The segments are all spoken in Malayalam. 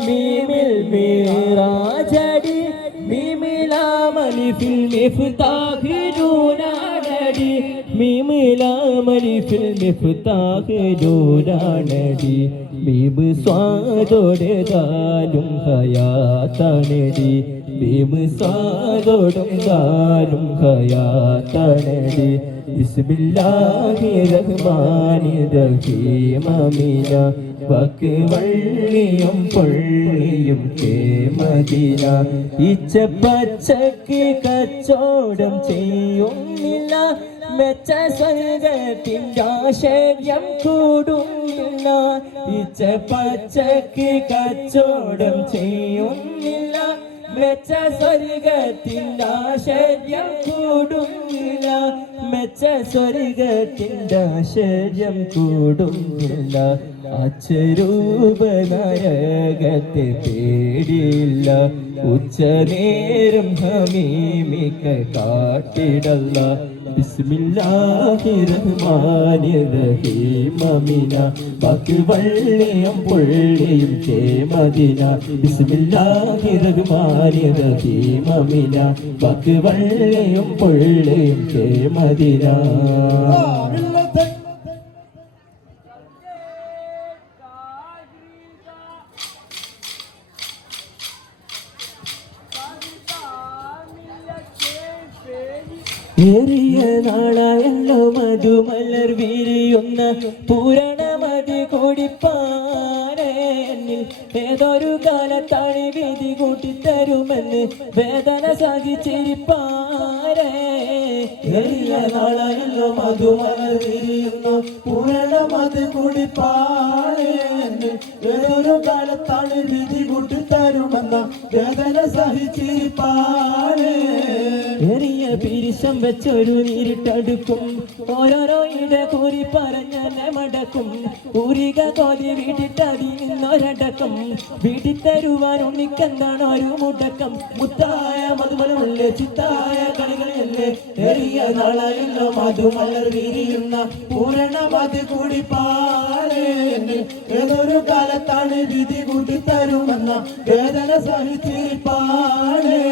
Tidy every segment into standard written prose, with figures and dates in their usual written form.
മീമിൽ മീറാജടി മീമിലാമലിഫിൽ മിഫ്താഹ് നൂറാനടി മീമിലാമലിഫിൽ മിഫ്താഹ് നൂറാനടി മീമ് സ്വാദോടെ ദാലും ഹയാത്താനടി മീമ് സ്വാദോടും ദാലും ഹയാത്താനടി ബിസ്മില്ലാഹിർ റഹ്മാനിർ റഹീം അമീന വക്ക് വള്ളിയും പൊള്ളിയും മദീന ഇച്ച പച്ചക്ക് കച്ചോടം ചെയ്യുന്നില്ല മെച്ച സ്വർഗത്തിൻ്റെ ആശ്ചര്യം കൂടുന്നില്ല ഇച്ച പച്ചക്ക് കച്ചോടം ചെയ്യുന്നില്ല മെച്ച സ്വർഗത്തിൻ്റെ ആശ്ചര്യം കൂടുന്നില്ല മെച്ച സ്വർഗത്തിൻ്റെ ആശ്ചര്യം കൂടുന്നില്ല അച്ചരൂപ നരകത്തെ പേടിയില്ല ഉച്ചനേരം ഹമീമിക്ക കാട്ടിടല്ല ബിസ്മില്ലാഹിർ റഹ്മാനിർ റഹീം അമീന ബാക്കി വള്ളിയും പൊള്ളിയും മദീന ബിസ്മില്ലാഹിർ റഹ്മാനിർ റഹീം അമീന ബാക്കി വള്ളിയും പൊള്ളിയും മദീന ഏറിയ നാളായല്ലോ മധുമലർ വിരിയുന്ന പൂരണമതി കൂടിപ്പാനിൽ ഏതൊരു കാലത്താണ് വിധി കൂട്ടിത്തരുമെന്ന് വേദന സഹിച്ചിരിപ്പാരേ ഏറിയ നാളായല്ലോ മധുമലർ വിരിയുന്ന പൂരണമതി കൂടിപ്പാനിൽ ഏതൊരു കാലത്താണ് വിധി കൂട്ടിത്തരുമെന്ന വേദന സഹിച്ചിരിപ്പാരേ ഏറിയ പിരിശം വെച്ചൊരു നീരിട്ടടുക്കും ഓരോരോ ഇട കൂറി പറഞ്ഞ മടക്കും ഊരിക കോതി വീട്ടിട്ടതി നിന്നൊരടക്കം വീട്ടിൽ തരുവാൻ ഉണ്ണിക്കെന്താണ് ഒരു മുടക്കം മുത്തായ മധുമലമുള്ള ചിത്തായ കളികളല്ലേ ഏറിയ നാളായല്ലോ മധുമലർ വിരിയുന്ന പൂരണമത് കൂടി പാലേ ഏതൊരു കാലത്താണ് വിധി കൂട്ടി തരുമെന്ന വേദന സഹിച്ചിരിപ്പാടേ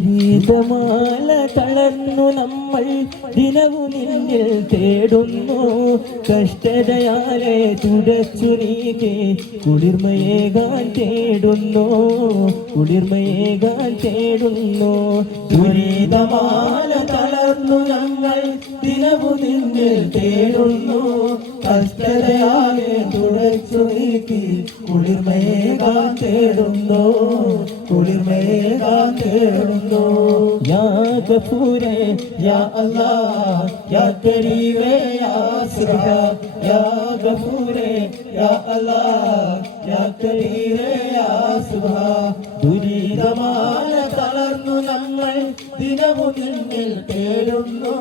ദുരിതമാല തളർന്നു നമ്മൾ ദിനവു നിന്നിൽ തേടുന്നു കഷ്ടതയാലെ തുടച്ചു നീക്കി കുളിർമയേകാൻ തേടുന്നു കുളിർമയേകാൻ തേടുന്നു ദുരിതമാല തളർന്നു ഞങ്ങൾ ദിനവു നിന്നിൽ തേടുന്നു കഷ്ടതയാലെ തുടച്ചു നീക്കി കുളിർമയേകാൻ തേടുന്നു കുളിർമയേകാൻ തേടുന്നു യാ ഗഫൂരേ യാ അല്ലാഹ് യാ കരീമേ യാ സുബ്ഹാൻ യാ ഗഫൂരേ യാ അല്ലാഹ് യാ കരീമേ യാ സുബ്ഹാൻ ദുരിതമാല തളർന്നു നമ്മൾ ദിനമു നിന്നിൽ തേടുന്നു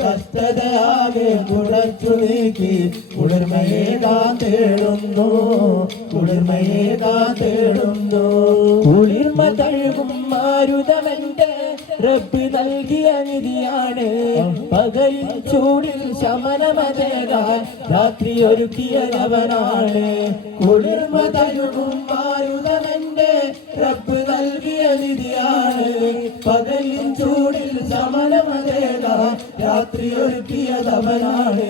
കഷ്ടതയാകെ തുടച്ചു നീക്കി കുളിർമയേകാൻ തേടുന്നു കുളിർമയേകാൻ തേടുന്നു കുളിർമ തഴുകും മാരുതമെന്റെ റബ്ബ് നൽകിയ നിധിയാണ് പകലിൽ ചൂടിൽ ശമനമതേകാൻ രാത്രി ഒരുക്കിയവനാണ് കുളിർമ തഴുകും മാരുതമെന്റെ റബ്ബ് നൽകിയ നിധിയാണ് പകലിൽ ചൂടിൽ ശമനമതേകാൻ രാത്രി ഒരുക്കിയവനാണ്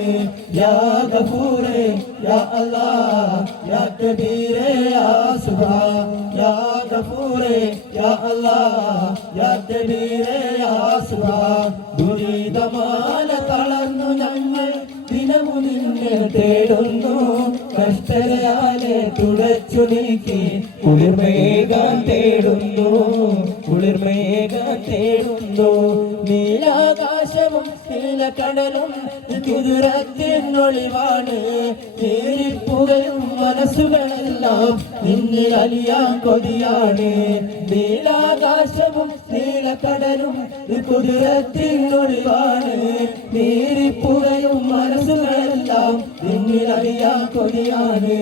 യാ ഗഫൂരേ യാ അല്ലാഹ് യാ കബീരേ യാ സുബ്ഹാൻ യാ ഗഫൂരേ യാ അല്ലാഹ് യാ കബീരേ യാ സുബ്ഹാൻ ദുരിതമാല തളർന്നു ഞങ്ങൾ ദിനമു നിന്നെ തേടുന്നു കഷ്ടതയാലെ തുടച്ചു നീക്കി കുളിർമയേകാൻ തേടുന്നു കുളിർമയേകാൻ തേടുന്നു നീലാകാശവും നീലക്കടലും കുതിരത്തിനൊളിവാണ് നീരിപ്പുകയും മനസ്സുകളെല്ലാം നിന്നിൽ അലിയാൻ കൊതിയാണ് നീലാകാശവും നീലക്കടലും കുതിരത്തിനൊളിവാണ് നീരിപ്പുകയും മനസ്സുകളെല്ലാം നിന്നിൽ അലിയാൻ കൊതിയാണ്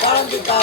Parang kita